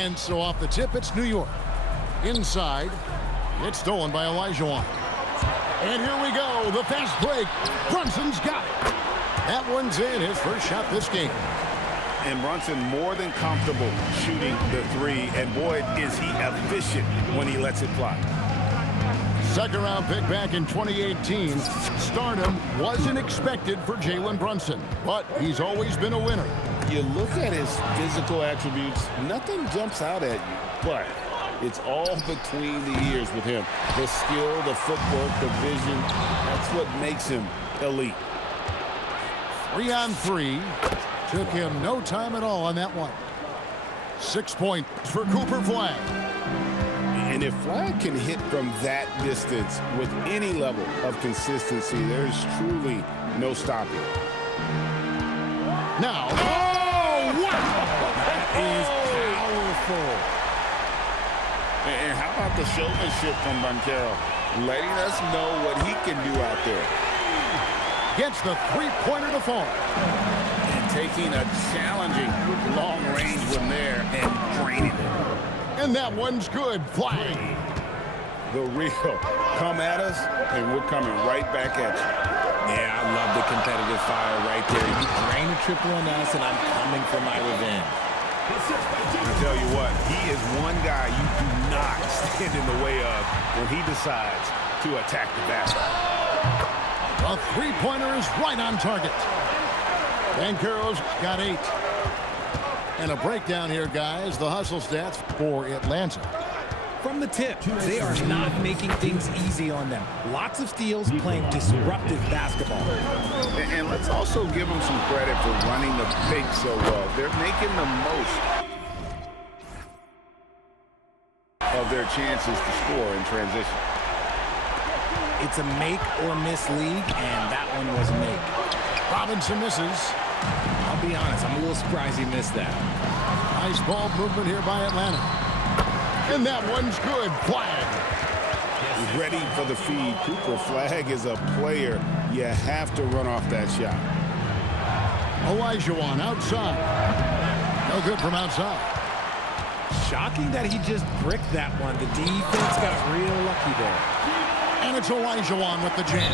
And so off the tip, it's New York. Inside, it's stolen by Olajuwon. And here we go, the fast break. Brunson's got it. That one's in, his first shot this game. And Brunson more than comfortable shooting the three. And boy, is he efficient when he lets it fly. Second round pick back in 2018. Stardom wasn't expected for Jalen Brunson, but he's always been a winner. You look at his physical attributes, nothing jumps out at you, but it's all between the ears with him. The skill, the footwork, the vision, that's what makes him elite. 3-on-3. Took him no time at all on that one. 6 points for Cooper Flagg. And if Flagg can hit from that distance with any level of consistency, there's truly no stopping. Now, oh, wow! That is powerful. And how about the showmanship from Banchero, letting us know what he can do out there. Gets the three-pointer to fall. And taking a challenging long-range one there and draining it. And that one's good. Flagg. The real. Come at us, and we're coming right back at you. Yeah, I love the competitive fire right there. You drain a triple on us, and I'm coming for my revenge. I tell you what, he is one guy you do not stand in the way of when he decides to attack the basket. A three-pointer is right on target. Banchero's got 8. And a breakdown here, guys. The hustle stats for Atlanta. From the tip, they are not making things easy on them. Lots of steals, playing disruptive basketball. And let's also give them some credit for running the pick so well. They're making the most of their chances to score in transition. It's a make or miss league, and that one was a make. Robinson misses. I'll be honest, I'm a little surprised he missed that. Nice ball movement here by Atlanta. And that one's good. Flagg. Ready for the feed. Cooper Flagg is a player. You have to run off that shot. Olajuwon outside. No good from outside. Shocking that he just bricked that one. The defense got real lucky there. And it's Olajuwon with the jam.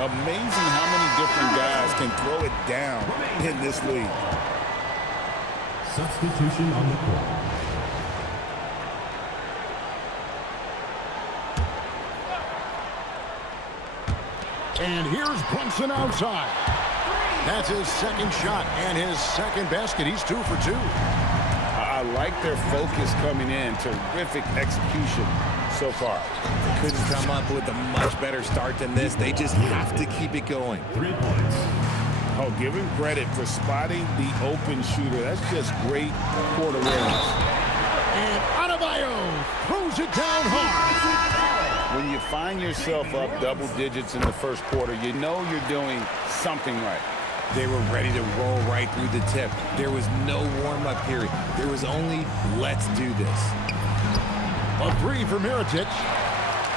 Amazing how many different guys can throw it down in this league. Substitution on the court. And here's Brunson outside. That's his second shot and his second basket. He's 2 for 2. I like their focus coming in. Terrific execution so far. Couldn't come up with a much better start than this. They just have to keep it going. 3 points. Oh, give him credit for spotting the open shooter. That's just great court awareness. And Adebayo throws it down hard. When you find yourself up double digits in the first quarter, you know you're doing something right. They were ready to roll right through the tip. There was no warm-up period. There was only, let's do this. A 3 for Mirotic.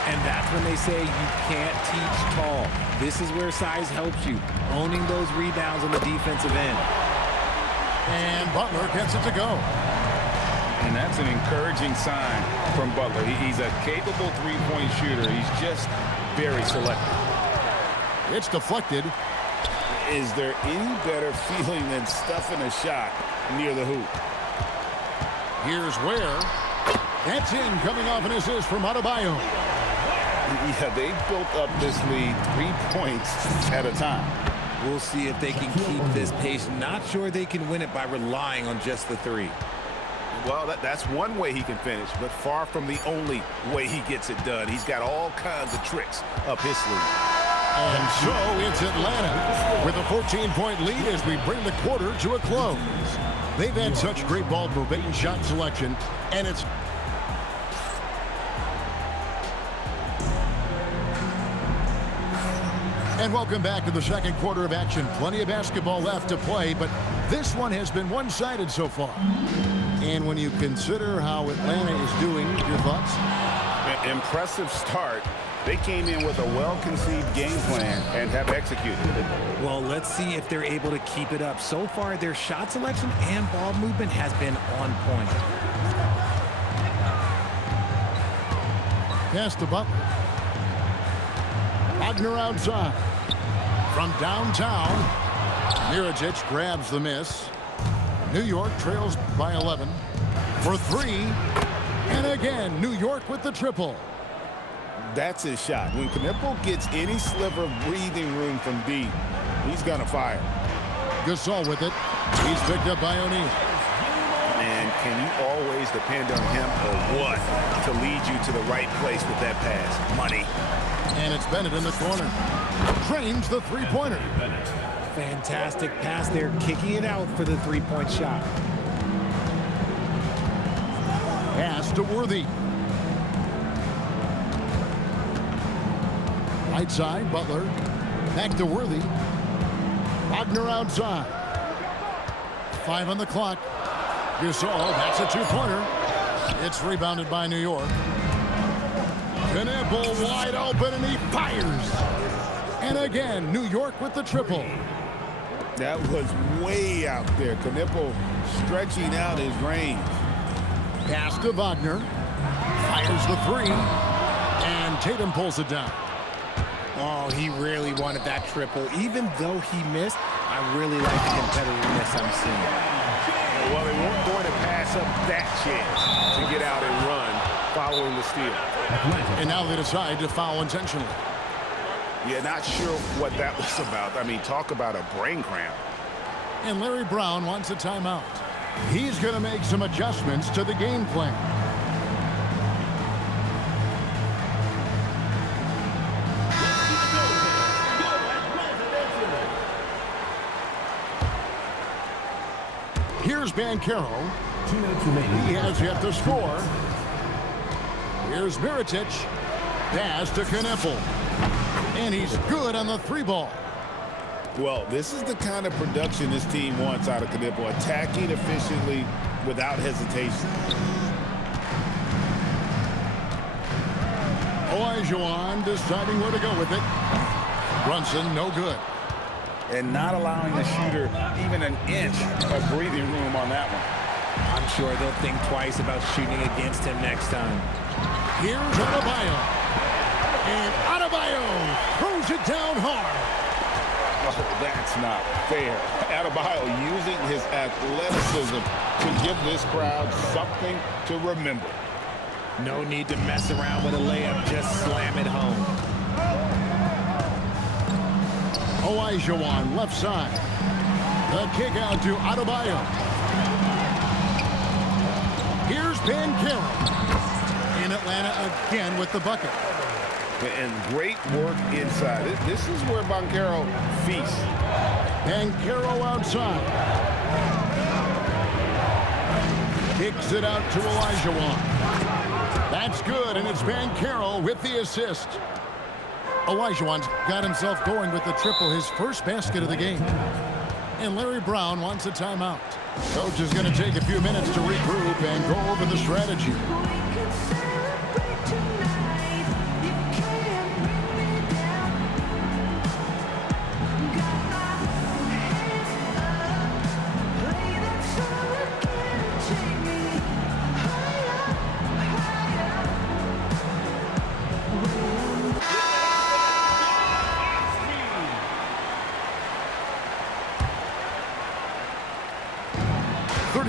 And that's when they say you can't teach tall. This is where size helps you, owning those rebounds on the defensive end. And Butler gets it to go. And that's an encouraging sign from Butler. He's a capable three-point shooter. He's just very selective. It's deflected. Is there any better feeling than stuffing a shot near the hoop? Here's Ware. That's in, coming off an assist from Adebayo. Yeah, they built up this lead 3 points at a time. We'll see if they can keep this pace. Not sure they can win it by relying on just the 3. Well, that's one way he can finish, but far from the only way he gets it done. He's got all kinds of tricks up his sleeve. And so it's Atlanta with a 14-point lead as we bring the quarter to a close. They've had such great ball movement and shot selection, and it's... And welcome back to the second quarter of action. Plenty of basketball left to play, but this one has been one-sided so far. And when you consider how Atlanta is doing, your thoughts? Impressive start, They came in with a well-conceived game plan and have executed. Well, let's see if they're able to keep it up. So far, their shot selection and ball movement has been on point. Pass to Butler. Wagner outside. From downtown, Miričić grabs the miss. New York trails by 11 for three. And again, New York with the triple. That's his shot. When Knipple gets any sliver of breathing room from deep, he's going to fire. Gasol with it. He's picked up by O'Neal. And can you always depend on him or what to lead you to the right place with that pass? Money. And it's Bennett in the corner. Drains the three-pointer. Fantastic pass there, kicking it out for the three-point shot. Pass to Worthy. Right side, Butler. Back to Worthy. Wagner outside. 5 on the clock. Gasol, that's a two-pointer. It's rebounded by New York. Knipple wide open, and he fires. And again, New York with the triple. That was way out there. Knipple stretching out his range. Pass to Wagner. Fires the three. And Tatum pulls it down. Oh, he really wanted that triple. Even though he missed, I really like the competitiveness I'm seeing. Well, they weren't going to pass up that chance to get out and run following the steal. And now they decide to foul intentionally. Yeah, not sure what that was about. I mean, talk about a brain cramp. And Larry Brown wants a timeout. He's going to make some adjustments to the game plan. Here's Banchero. He has yet to score. Here's Miričić. Pass to Knipple. And he's good on the three ball. Well, this is the kind of production this team wants out of Knipple. Attacking efficiently without hesitation. Olajuwon deciding where to go with it. Brunson, no good. And not allowing the shooter even an inch of breathing room on that one. I'm sure they'll think twice about shooting against him next time. Here's Adebayo. And Adebayo throws it down hard. Oh, that's not fair. Adebayo using his athleticism to give this crowd something to remember. No need to mess around with a layup. Just slam it home. Olajuwon left side. The kick out to Adebayo. Here's Banchero. In Atlanta again with the bucket. And great work inside. This is where Banchero feasts. Banchero outside. Kicks it out to Olajuwon. That's good, and it's Banchero with the assist. Olajuwon's got himself going with the triple, his first basket of the game. And Larry Brown wants a timeout. Coach is going to take a few minutes to regroup and go over the strategy.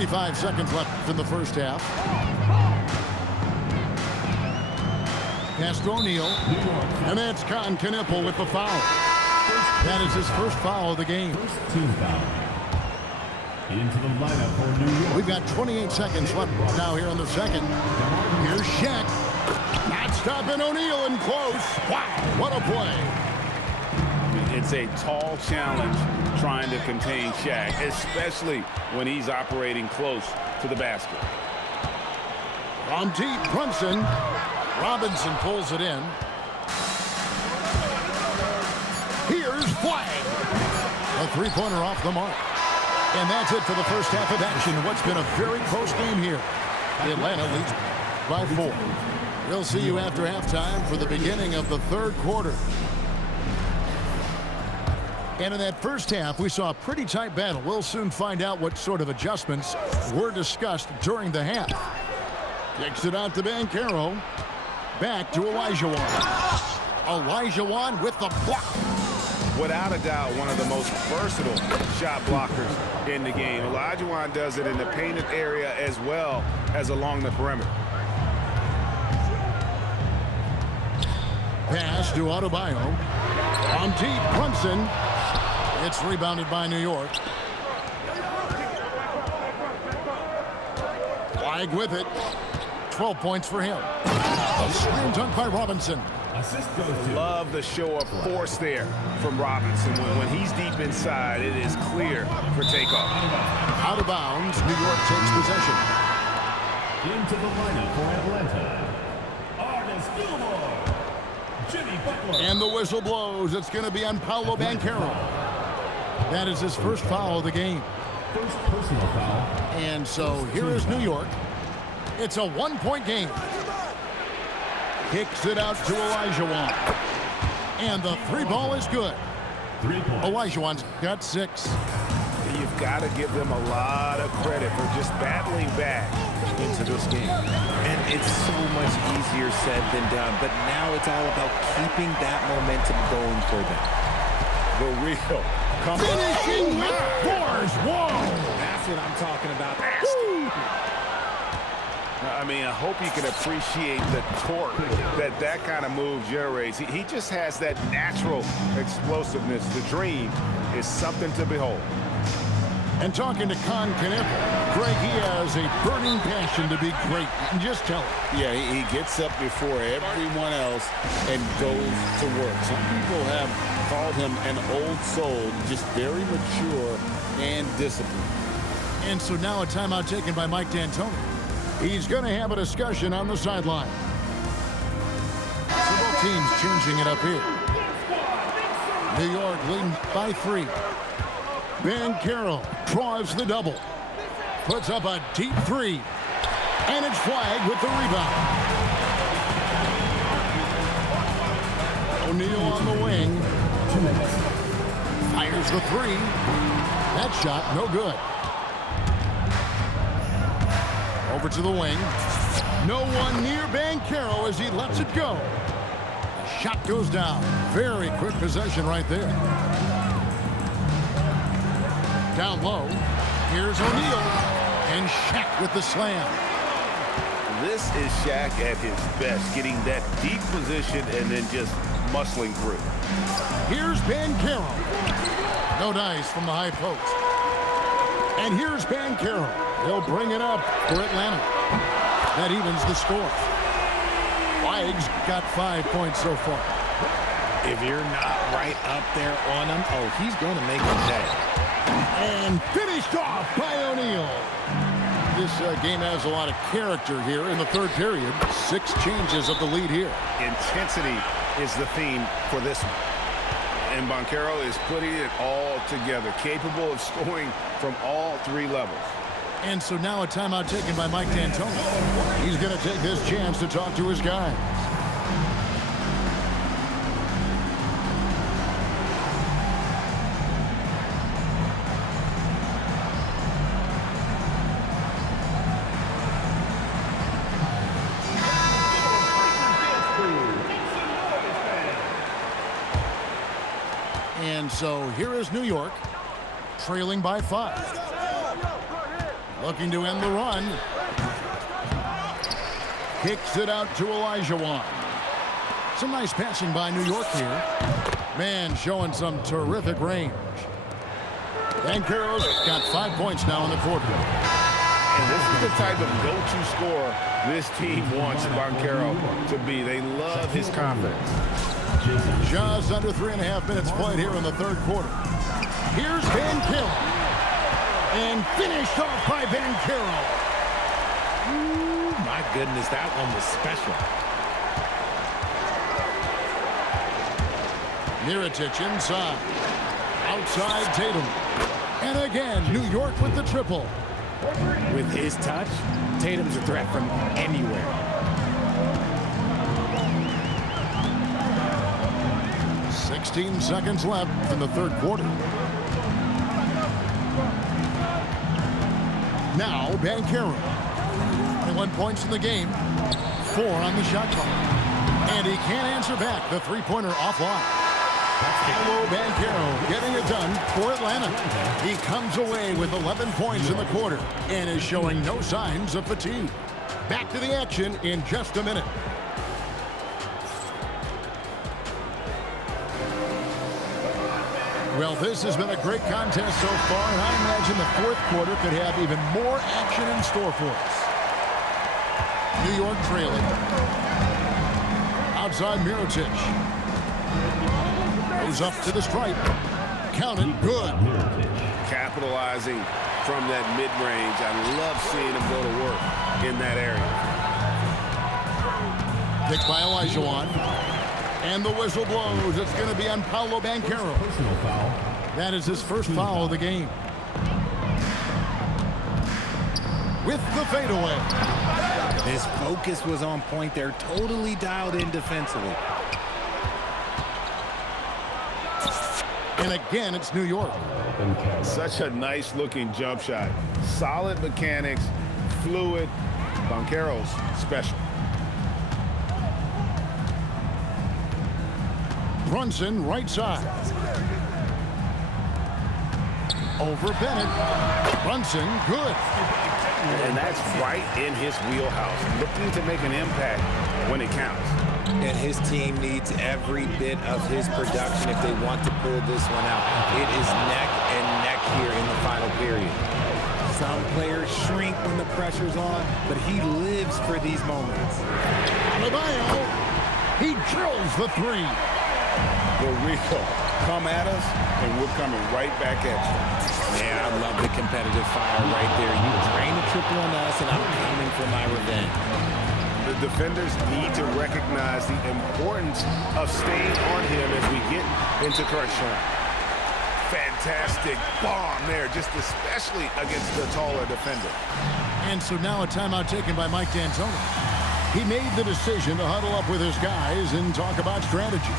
Five seconds left in the first half. Pass to O'Neal. And that's Cotton Knipple with the foul. That is his first foul of the game. First team foul. Into the lineup for New York. We've got 28 seconds left now here in the second. Here's Shaq. Not stopping O'Neal in close. Wow, what a play. It's a tall challenge trying to contain Shaq, especially when he's operating close to the basket. From deep, Brunson. Robinson pulls it in. Here's Flag. A three-pointer off the mark. And that's it for the first half of action. What's been a very close game here. Atlanta leads by 4. We'll see you after halftime for the beginning of the third quarter. And in that first half, we saw a pretty tight battle. We'll soon find out what sort of adjustments were discussed during the half. Kicks it out to Banchero. Back to Olajuwon. Olajuwon with the block. Without a doubt, one of the most versatile shot blockers in the game. Olajuwon does it in the painted area as well as along the perimeter. Pass to Adebayo. On deep, Brunson. It's rebounded by New York. Flag with it. 12 points for him. A slam dunk by Robinson. Love the show of force there from Robinson. When he's deep inside, it is clear for takeoff. Out of bounds, New York takes possession. Into the lineup for Atlanta, Artis Gilmore, Jimmy Butler. And the whistle blows. It's going to be on Paolo Banchero. That is his first foul of the game. First personal foul. And so here is New York. It's a one-point game. Kicks it out to Olajuwon. And the three ball is good. 3 points. Olajuwon's got 6. You've got to give them a lot of credit for just battling back into this game. And it's so much easier said than done. But now it's all about keeping that momentum going for them. The real Finishing with force. Whoa! That's what I'm talking about. I mean, I hope you can appreciate the torque that kind of move generates. He just has that natural explosiveness. The dream is something to behold. And talking to Con Canepa, Greg, he has a burning passion to be great. You can just tell it. Yeah, he gets up before everyone else and goes to work. Some people have called him an old soul, just very mature and disciplined. And so now a timeout taken by Mike D'Antoni. He's going to have a discussion on the sideline. So both teams changing it up here. New York leading by 3. Banchero drives the double. Puts up a deep 3. And it's flagged with the rebound. O'Neal on the wing. Fires the 3. That shot no good. Over to the wing. No one near Banchero as he lets it go. The shot goes down. Very quick possession right there. Down low. Here's O'Neal. And Shaq with the slam. This is Shaq at his best, getting that deep position and then just muscling through. Here's Banchero. No dice from the high post. And here's Banchero. He'll bring it up for Atlanta. That evens the score. Flag's got 5 points so far. If you're not right up there on him, oh, he's going to make a day. And finished off by O'Neal. This game has a lot of character here in the third period. 6 changes of the lead here. Intensity is the theme for this one. And Banchero is putting it all together, capable of scoring from all 3 levels. And so now a timeout taken by Mike D'Antoni. He's going to take this chance to talk to his guys. And so here is New York, trailing by 5. Looking to end the run. Kicks it out to Olajuwon. Some nice passing by New York here. Man, showing some terrific range. Banchero's got 5 points now in the quarter. And this is the type of go-to scorer this team wants Banchero to be. They love his confidence. Just under 3.5 minutes played here in the third quarter. Here's Banchero. And finished off by Banchero. Ooh, my goodness, that one was special. Mirotic inside. Outside Tatum. And again, New York with the triple. With his touch, Tatum's a threat from anywhere. 16 seconds left in the third quarter. Now, Banchero. 21 points in the game. 4 on the shot clock. And he can't answer back. The three-pointer offline. Paolo Banchero getting it done for Atlanta. He comes away with 11 points in the quarter and is showing no signs of fatigue. Back to the action in just a minute. Well, this has been a great contest so far, and I imagine the fourth quarter could have even more action in store for us. New York trailing. Outside Mirotic. Goes up to the stripe. Counted. Good. Capitalizing from that mid-range. I love seeing him go to work in that area. Picked by Olajuwon. And the whistle blows. It's going to be on Paolo Banchero. Personal foul. That is his first foul of the game. With the fadeaway. His focus was on point. They're totally dialed in defensively. And again, it's New York. Such a nice-looking jump shot. Solid mechanics, fluid. Banchero's special. Brunson, right side. Over Bennett. Brunson, good. And that's right in his wheelhouse. Looking to make an impact when it counts. And his team needs every bit of his production if they want to pull this one out. It is neck and neck here in the final period. Some players shrink when the pressure's on, but he lives for these moments. Adebayo, he drills the three. The Rico, come at us, and we're coming right back at you. Man, I love the competitive fire right there. You drain a triple on us, and I'm coming for my revenge. The defenders need to recognize the importance of staying on him as we get into crunch time. Fantastic bomb there, just especially against the taller defender. And so now a timeout taken by Mike D'Antoni. He made the decision to huddle up with his guys and talk about strategy.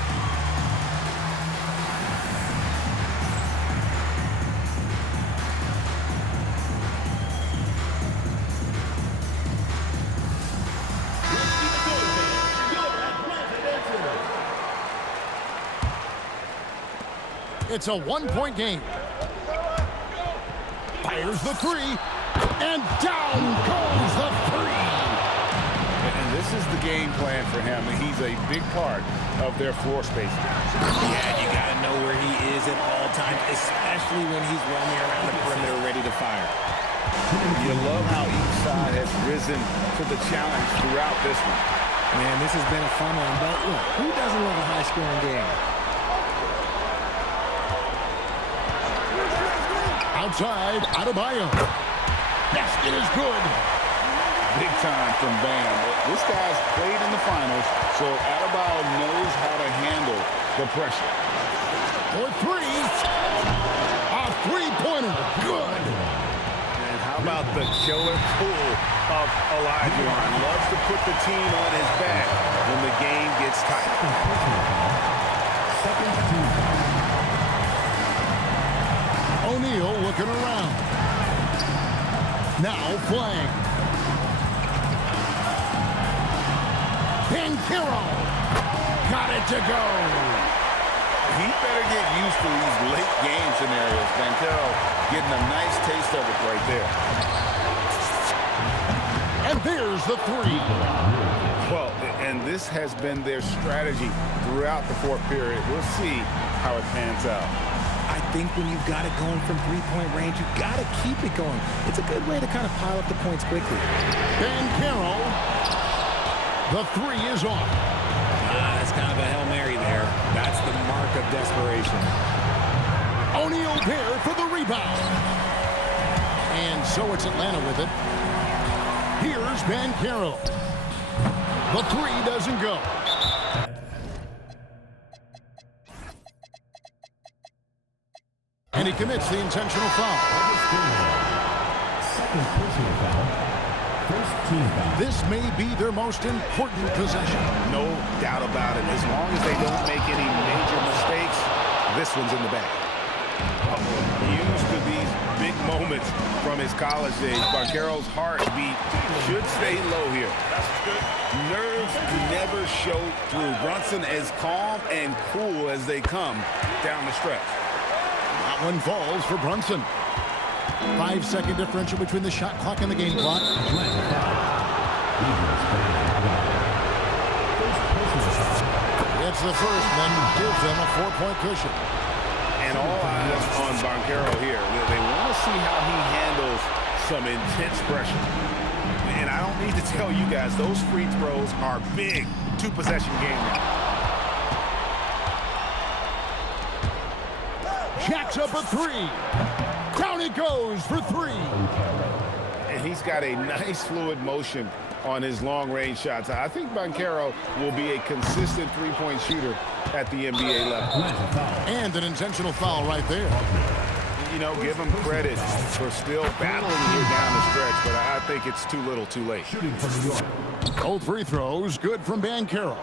It's a one-point game. Fires the three, and down goes the three. And this is the game plan for him. He's a big part of their floor spacing. Yeah, you got to know where he is at all times, especially when he's roaming around the perimeter ready to fire. You love how each side has risen to the challenge throughout this one. Man, this has been a fun one, but look, who doesn't love a high-scoring game? Outside, Adebayo. Basket is good. Big time from Bam. This guy's played in the finals, so Adebayo knows how to handle the pressure. For three. A three-pointer. Good. And how about the killer pull of Olajuwon? Loves to put the team on his back when the game gets tight. Second team. O'Neal looking around. Now flank. Banchero got it to go. He better get used to these late game scenarios. Banchero getting a nice taste of it right there. And there's the three. Well, and this has been their strategy throughout the fourth period. We'll see how it pans out. I think when you've got it going from three-point range, you've got to keep it going. It's a good way to kind of pile up the points quickly. Banchero. The three is off. That's kind of a Hail Mary there. That's the mark of desperation. O'Neal there for the rebound. And so it's Atlanta with it. Here's Banchero. The three doesn't go. And he commits the intentional foul. Second personal foul. First team foul. This may be their most important possession. No doubt about it. As long as they don't make any major mistakes, this one's in the bag. Used to these big moments from his college days, Banchero's heartbeat should stay low here. Nerves never show through. Brunson as calm and cool as they come down the stretch. That one falls for Brunson. 5-second differential between the shot clock and the game clock. It's the first, then gives them a 4-point cushion. And all eyes on Banchero here. They want to see how he handles some intense pressure. And I don't need to tell you guys, those free throws are big two-possession game now. Jacks up a 3. Down it goes for 3. And he's got a nice fluid motion on his long-range shots. I think Banchero will be a consistent three-point shooter at the NBA level. And an intentional foul right there. You know, give him credit for still battling here down the stretch, but I think it's too little too late. Shooting from New York. Both free throws good from Banchero.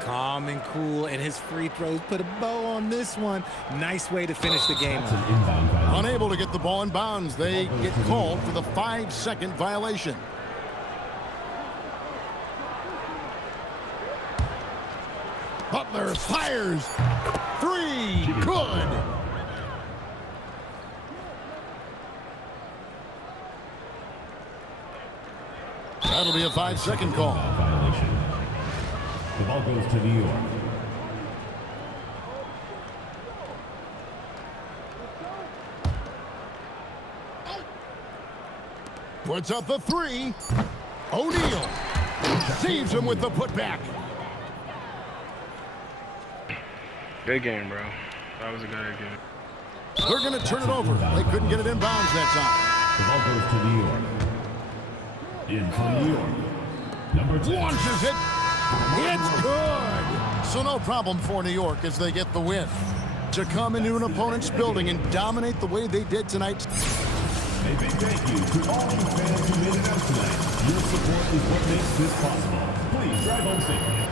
Calm and cool, and his free throws put a bow on this one. Nice way to finish the game. Unable to get the ball in bounds, they get called for the 5-second violation. Butler fires. 3. Good. That'll be a 5-second call. Violation. The ball goes to New York. Puts up the 3. O'Neal saves him with the putback. Good game, bro. That was a good game. They're going to turn it over. They couldn't get it in bounds that The ball goes to New York. In for New York. Number 10. Launches it. It's good. So no problem for New York as they get the win. To come into an opponent's building and dominate the way they did tonight. A big thank you to all you fans who made it out tonight. Your support is what makes this possible. Please drive home safely.